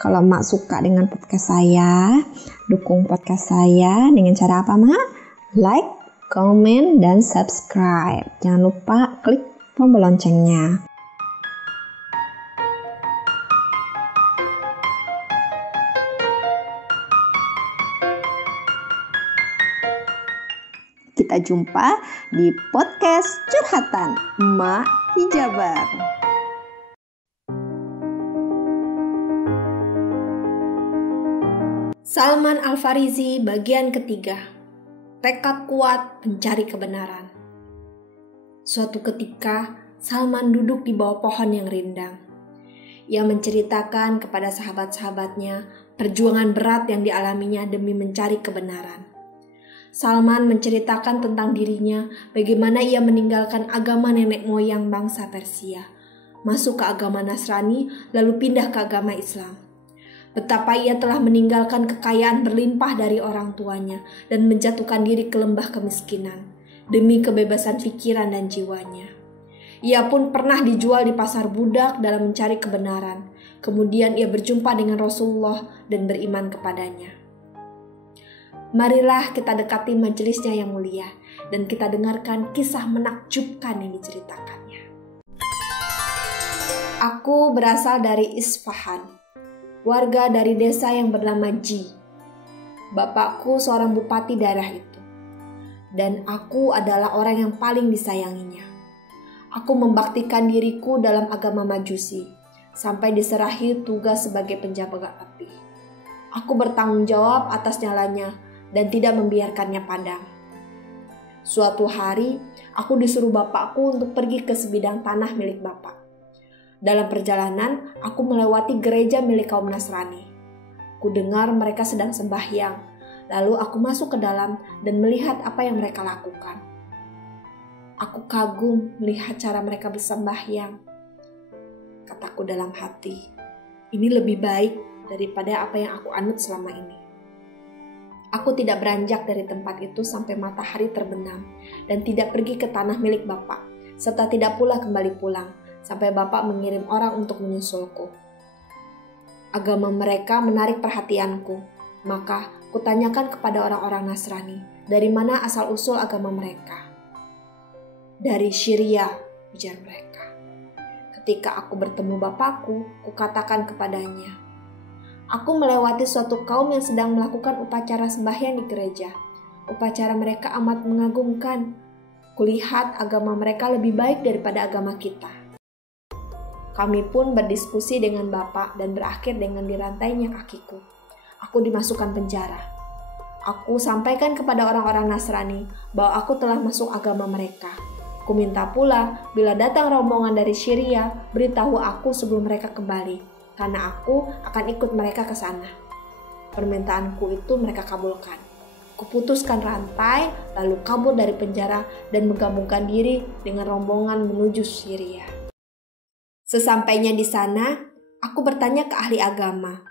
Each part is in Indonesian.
Kalau Mak suka dengan podcast saya, dukung podcast saya dengan cara apa, Mak? Like, comment, dan subscribe. Jangan lupa klik tombol loncengnya. Kita jumpa di podcast Curhatan Mak Hijabar. Salman Al-Farisi bagian ketiga. Tekad kuat mencari kebenaran. Suatu ketika, Salman duduk di bawah pohon yang rindang. Ia menceritakan kepada sahabat-sahabatnya perjuangan berat yang dialaminya demi mencari kebenaran. Salman menceritakan tentang dirinya, bagaimana ia meninggalkan agama nenek moyang bangsa Persia, masuk ke agama Nasrani, lalu pindah ke agama Islam. Betapa ia telah meninggalkan kekayaan berlimpah dari orang tuanya dan menjatuhkan diri ke lembah kemiskinan demi kebebasan pikiran dan jiwanya. Ia pun pernah dijual di pasar budak dalam mencari kebenaran. Kemudian ia berjumpa dengan Rasulullah dan beriman kepadanya. Marilah kita dekati majelisnya yang mulia dan kita dengarkan kisah menakjubkan yang diceritakannya. Aku berasal dari Isfahan, warga dari desa yang bernama Ji. Bapakku seorang bupati daerah itu, dan aku adalah orang yang paling disayanginya. Aku membaktikan diriku dalam agama Majusi, sampai diserahi tugas sebagai penjaga api. Aku bertanggung jawab atas nyalanya dan tidak membiarkannya padam. Suatu hari, aku disuruh bapakku untuk pergi ke sebidang tanah milik bapak. Dalam perjalanan, aku melewati gereja milik kaum Nasrani. Ku dengar mereka sedang sembahyang, lalu aku masuk ke dalam dan melihat apa yang mereka lakukan. Aku kagum melihat cara mereka bersembahyang. Kataku dalam hati, ini lebih baik daripada apa yang aku anut selama ini. Aku tidak beranjak dari tempat itu sampai matahari terbenam dan tidak pergi ke tanah milik bapak, serta tidak pula kembali pulang sampai bapak mengirim orang untuk menyusulku. Agama mereka menarik perhatianku, maka kutanyakan kepada orang-orang Nasrani, dari mana asal-usul agama mereka. Dari Syria, ujar mereka. Ketika aku bertemu bapakku, kukatakan kepadanya, aku melewati suatu kaum yang sedang melakukan upacara sembahyang di gereja. Upacara mereka amat mengagumkan. Kulihat agama mereka lebih baik daripada agama kita. Kami pun berdiskusi dengan bapak dan berakhir dengan dirantainya kakiku. Aku dimasukkan penjara. Aku sampaikan kepada orang-orang Nasrani bahwa aku telah masuk agama mereka. Ku minta pula bila datang rombongan dari Syria, beritahu aku sebelum mereka kembali, karena aku akan ikut mereka ke sana. Permintaanku itu mereka kabulkan. Kuputuskan rantai, lalu kabur dari penjara dan menggabungkan diri dengan rombongan menuju Syria. Sesampainya di sana, aku bertanya ke ahli agama.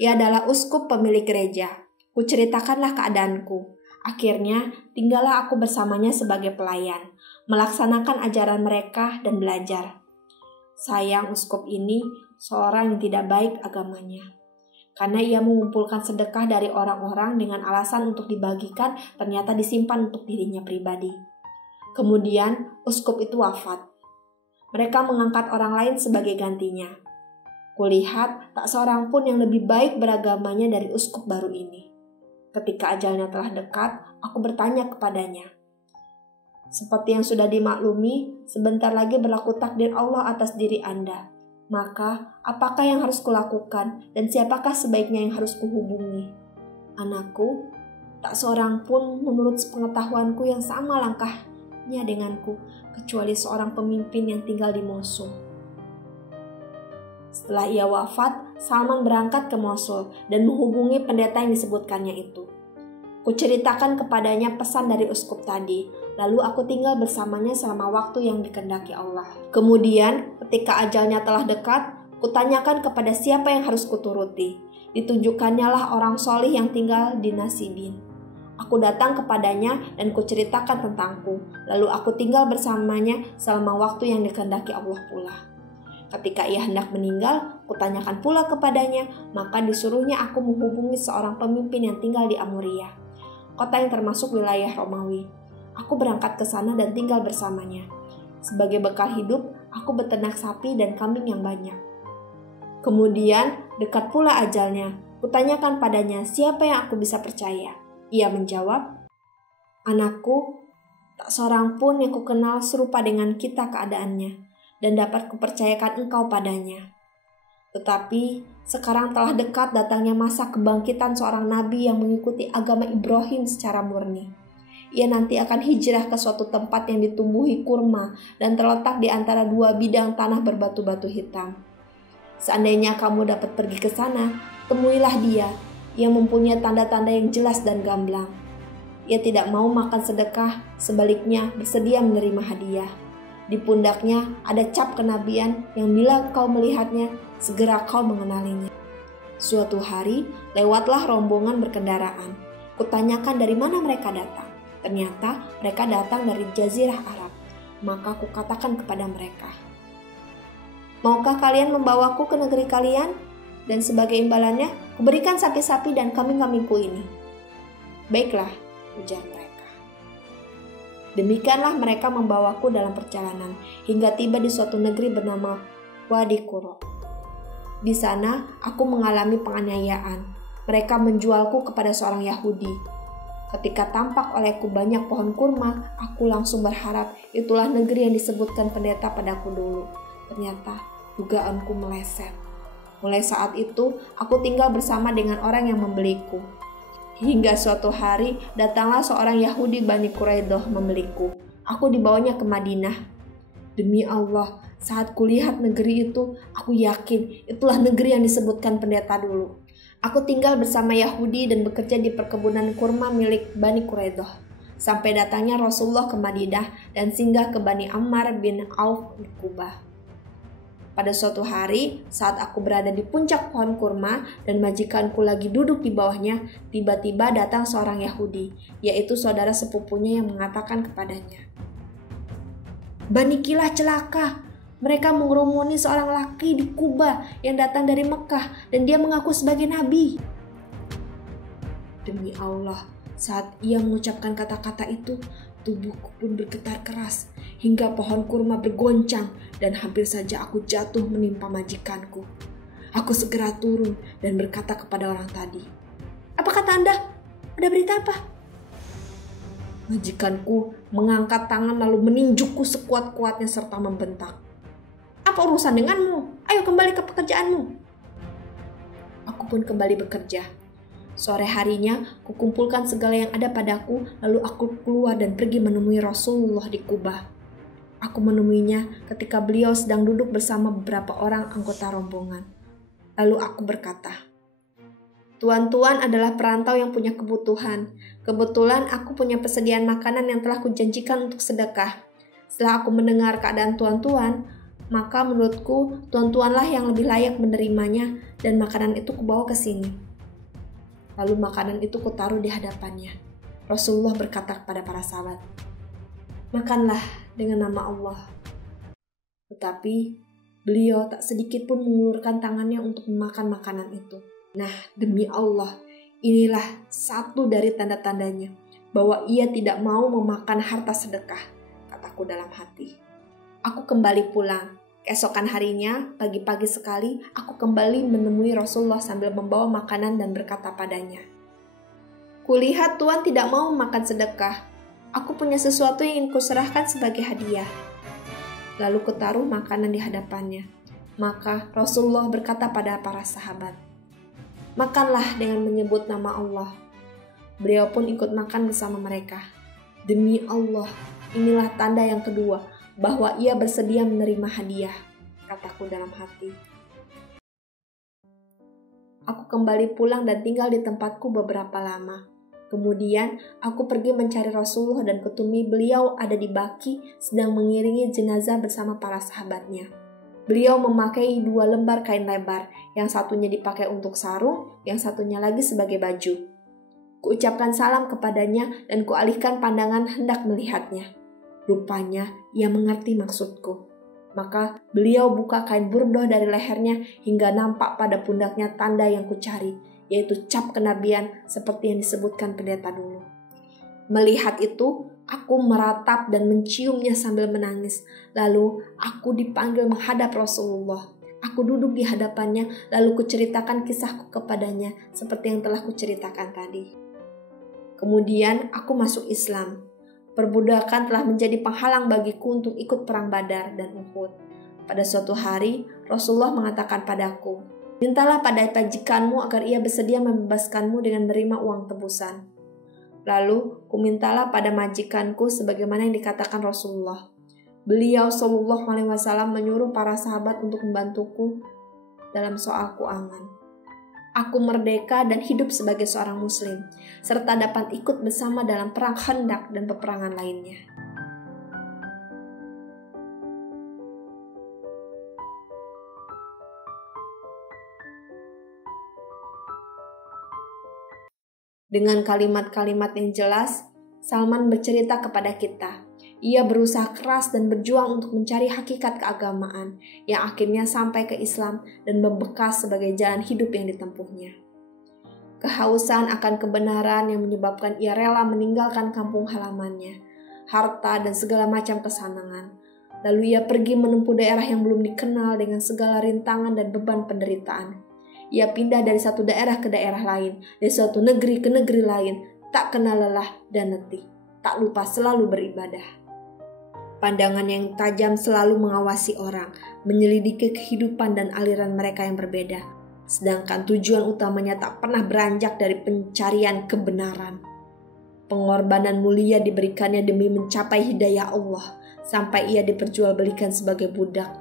Ia adalah uskup pemilik gereja. Kuceritakanlah keadaanku. Akhirnya, tinggallah aku bersamanya sebagai pelayan, melaksanakan ajaran mereka dan belajar. Sayang uskup ini seorang yang tidak baik agamanya. Karena ia mengumpulkan sedekah dari orang-orang dengan alasan untuk dibagikan, ternyata disimpan untuk dirinya pribadi. Kemudian, uskup itu wafat. Mereka mengangkat orang lain sebagai gantinya. Kulihat tak seorang pun yang lebih baik beragamanya dari uskup baru ini. Ketika ajalnya telah dekat, aku bertanya kepadanya. Seperti yang sudah dimaklumi, sebentar lagi berlaku takdir Allah atas diri Anda. Maka, apakah yang harus kulakukan dan siapakah sebaiknya yang harus kuhubungi? Anakku, tak seorang pun menurut pengetahuanku yang sama langkahnya denganku, kecuali seorang pemimpin yang tinggal di Mosul. Setelah ia wafat, Salman berangkat ke Mosul dan menghubungi pendeta yang disebutkannya itu. Kuceritakan kepadanya pesan dari uskup tadi, lalu aku tinggal bersamanya selama waktu yang dikehendaki Allah. Kemudian, ketika ajalnya telah dekat, kutanyakan kepada siapa yang harus kuturuti. Ditunjukkannya lah orang solih yang tinggal di Nasibin. Aku datang kepadanya dan kuceritakan tentangku, lalu aku tinggal bersamanya selama waktu yang dikehendaki Allah pula. Ketika ia hendak meninggal, kutanyakan pula kepadanya, maka disuruhnya aku menghubungi seorang pemimpin yang tinggal di Amuria, kota yang termasuk wilayah Romawi. Aku berangkat ke sana dan tinggal bersamanya. Sebagai bekal hidup, aku beternak sapi dan kambing yang banyak. Kemudian, dekat pula ajalnya. Kutanyakan padanya, siapa yang aku bisa percaya? Ia menjawab, anakku, tak seorang pun yang kukenal serupa dengan kita keadaannya, dan dapat kupercayakan engkau padanya. Tetapi, sekarang telah dekat datangnya masa kebangkitan seorang nabi yang mengikuti agama Ibrahim secara murni. Ia nanti akan hijrah ke suatu tempat yang ditumbuhi kurma dan terletak di antara dua bidang tanah berbatu-batu hitam. Seandainya kamu dapat pergi ke sana, temuilah dia yang mempunyai tanda-tanda yang jelas dan gamblang. Ia tidak mau makan sedekah, sebaliknya bersedia menerima hadiah. Di pundaknya ada cap kenabian yang bila kau melihatnya, segera kau mengenalinya. Suatu hari, lewatlah rombongan berkendaraan. Kutanyakan dari mana mereka datang. Ternyata mereka datang dari Jazirah Arab. Maka kukatakan kepada mereka, maukah kalian membawaku ke negeri kalian? Dan sebagai imbalannya, kuberikan sapi-sapi dan kambing-kambingku ini. Baiklah, ujar mereka. Demikianlah mereka membawaku dalam perjalanan, hingga tiba di suatu negeri bernama Wadi Qura. Di sana, aku mengalami penganiayaan. Mereka menjualku kepada seorang Yahudi. Ketika tampak olehku banyak pohon kurma, aku langsung berharap itulah negeri yang disebutkan pendeta padaku dulu. Ternyata dugaanku meleset. Mulai saat itu, aku tinggal bersama dengan orang yang membeliku. Hingga suatu hari, datanglah seorang Yahudi Bani Quraidah membeliku. Aku dibawanya ke Madinah. Demi Allah, saat kulihat negeri itu, aku yakin itulah negeri yang disebutkan pendeta dulu. Aku tinggal bersama Yahudi dan bekerja di perkebunan kurma milik Bani Quraidah. Sampai datangnya Rasulullah ke Madinah dan singgah ke Bani Ammar bin Auf di Kubah. Pada suatu hari, saat aku berada di puncak pohon kurma dan majikanku lagi duduk di bawahnya, tiba-tiba datang seorang Yahudi, yaitu saudara sepupunya yang mengatakan kepadanya, Bani Kilah celaka. Mereka mengerumuni seorang laki di Kuba yang datang dari Mekah dan dia mengaku sebagai nabi. Demi Allah, saat ia mengucapkan kata-kata itu, tubuhku pun bergetar keras hingga pohon kurma bergoncang dan hampir saja aku jatuh menimpa majikanku. Aku segera turun dan berkata kepada orang tadi, "Apa kata Anda? Ada berita apa?" Majikanku mengangkat tangan lalu meninjukku sekuat-kuatnya serta membentak, "Apa urusan denganmu? Ayo kembali ke pekerjaanmu." Aku pun kembali bekerja. Sore harinya, kukumpulkan segala yang ada padaku, lalu aku keluar dan pergi menemui Rasulullah di Kubah. Aku menemuinya ketika beliau sedang duduk bersama beberapa orang anggota rombongan. Lalu aku berkata, "Tuan-tuan adalah perantau yang punya kebutuhan. Kebetulan aku punya persediaan makanan yang telah kujanjikan untuk sedekah. Setelah aku mendengar keadaan tuan-tuan, maka menurutku tuan-tuanlah yang lebih layak menerimanya dan makanan itu kubawa ke sini." Lalu makanan itu kutaruh di hadapannya. Rasulullah berkata kepada para sahabat, "Makanlah dengan nama Allah." Tetapi beliau tak sedikit pun mengulurkan tangannya untuk memakan makanan itu. Nah, demi Allah, inilah satu dari tanda-tandanya bahwa ia tidak mau memakan harta sedekah, kataku dalam hati. Aku kembali pulang. Keesokan harinya, pagi-pagi sekali, aku kembali menemui Rasulullah sambil membawa makanan dan berkata padanya, "Kulihat Tuhan tidak mau makan sedekah. Aku punya sesuatu yang ingin kuserahkan sebagai hadiah." Lalu kutaruh makanan di hadapannya. Maka Rasulullah berkata pada para sahabat, "Makanlah dengan menyebut nama Allah." Beliau pun ikut makan bersama mereka. Demi Allah, inilah tanda yang kedua, bahwa ia bersedia menerima hadiah, kataku dalam hati. Aku kembali pulang dan tinggal di tempatku beberapa lama. Kemudian aku pergi mencari Rasulullah dan ketemui beliau ada di Baki sedang mengiringi jenazah bersama para sahabatnya. Beliau memakai 2 lembar kain lebar, yang satunya dipakai untuk sarung, yang satunya lagi sebagai baju. Kuucapkan salam kepadanya dan kualihkan pandangan hendak melihatnya. Rupanya ia mengerti maksudku. Maka beliau buka kain burdah dari lehernya hingga nampak pada pundaknya tanda yang kucari, yaitu cap kenabian seperti yang disebutkan pendeta dulu. Melihat itu, aku meratap dan menciumnya sambil menangis. Lalu aku dipanggil menghadap Rasulullah. Aku duduk di hadapannya, lalu kuceritakan kisahku kepadanya seperti yang telah kuceritakan tadi. Kemudian aku masuk Islam. Perbudakan telah menjadi penghalang bagiku untuk ikut perang Badar dan Uhud. Pada suatu hari, Rasulullah mengatakan padaku, "Mintalah pada majikanmu agar ia bersedia membebaskanmu dengan menerima uang tebusan." Lalu, kumintalah pada majikanku sebagaimana yang dikatakan Rasulullah. Beliau Shallallahu Alaihi Wasallam menyuruh para sahabat untuk membantuku dalam soal keuangan. Aku merdeka dan hidup sebagai seorang muslim, serta dapat ikut bersama dalam perang Khandaq dan peperangan lainnya. Dengan kalimat-kalimat yang jelas, Salman bercerita kepada kita. Ia berusaha keras dan berjuang untuk mencari hakikat keagamaan yang akhirnya sampai ke Islam dan membekas sebagai jalan hidup yang ditempuhnya. Kehausan akan kebenaran yang menyebabkan ia rela meninggalkan kampung halamannya, harta dan segala macam kesenangan. Lalu ia pergi menempuh daerah yang belum dikenal dengan segala rintangan dan beban penderitaan. Ia pindah dari satu daerah ke daerah lain, dari suatu negeri ke negeri lain, tak kenal lelah dan letih, tak lupa selalu beribadah. Pandangan yang tajam selalu mengawasi orang, menyelidiki kehidupan dan aliran mereka yang berbeda. Sedangkan tujuan utamanya tak pernah beranjak dari pencarian kebenaran. Pengorbanan mulia diberikannya demi mencapai hidayah Allah, sampai ia diperjualbelikan sebagai budak.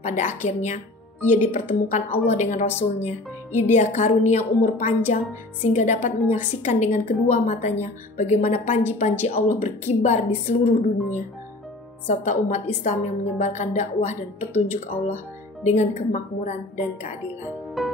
Pada akhirnya, ia dipertemukan Allah dengan Rasul-Nya. Ia karunia umur panjang sehingga dapat menyaksikan dengan kedua matanya bagaimana panji-panji Allah berkibar di seluruh dunia, serta umat Islam yang menyebarkan dakwah dan petunjuk Allah dengan kemakmuran dan keadilan.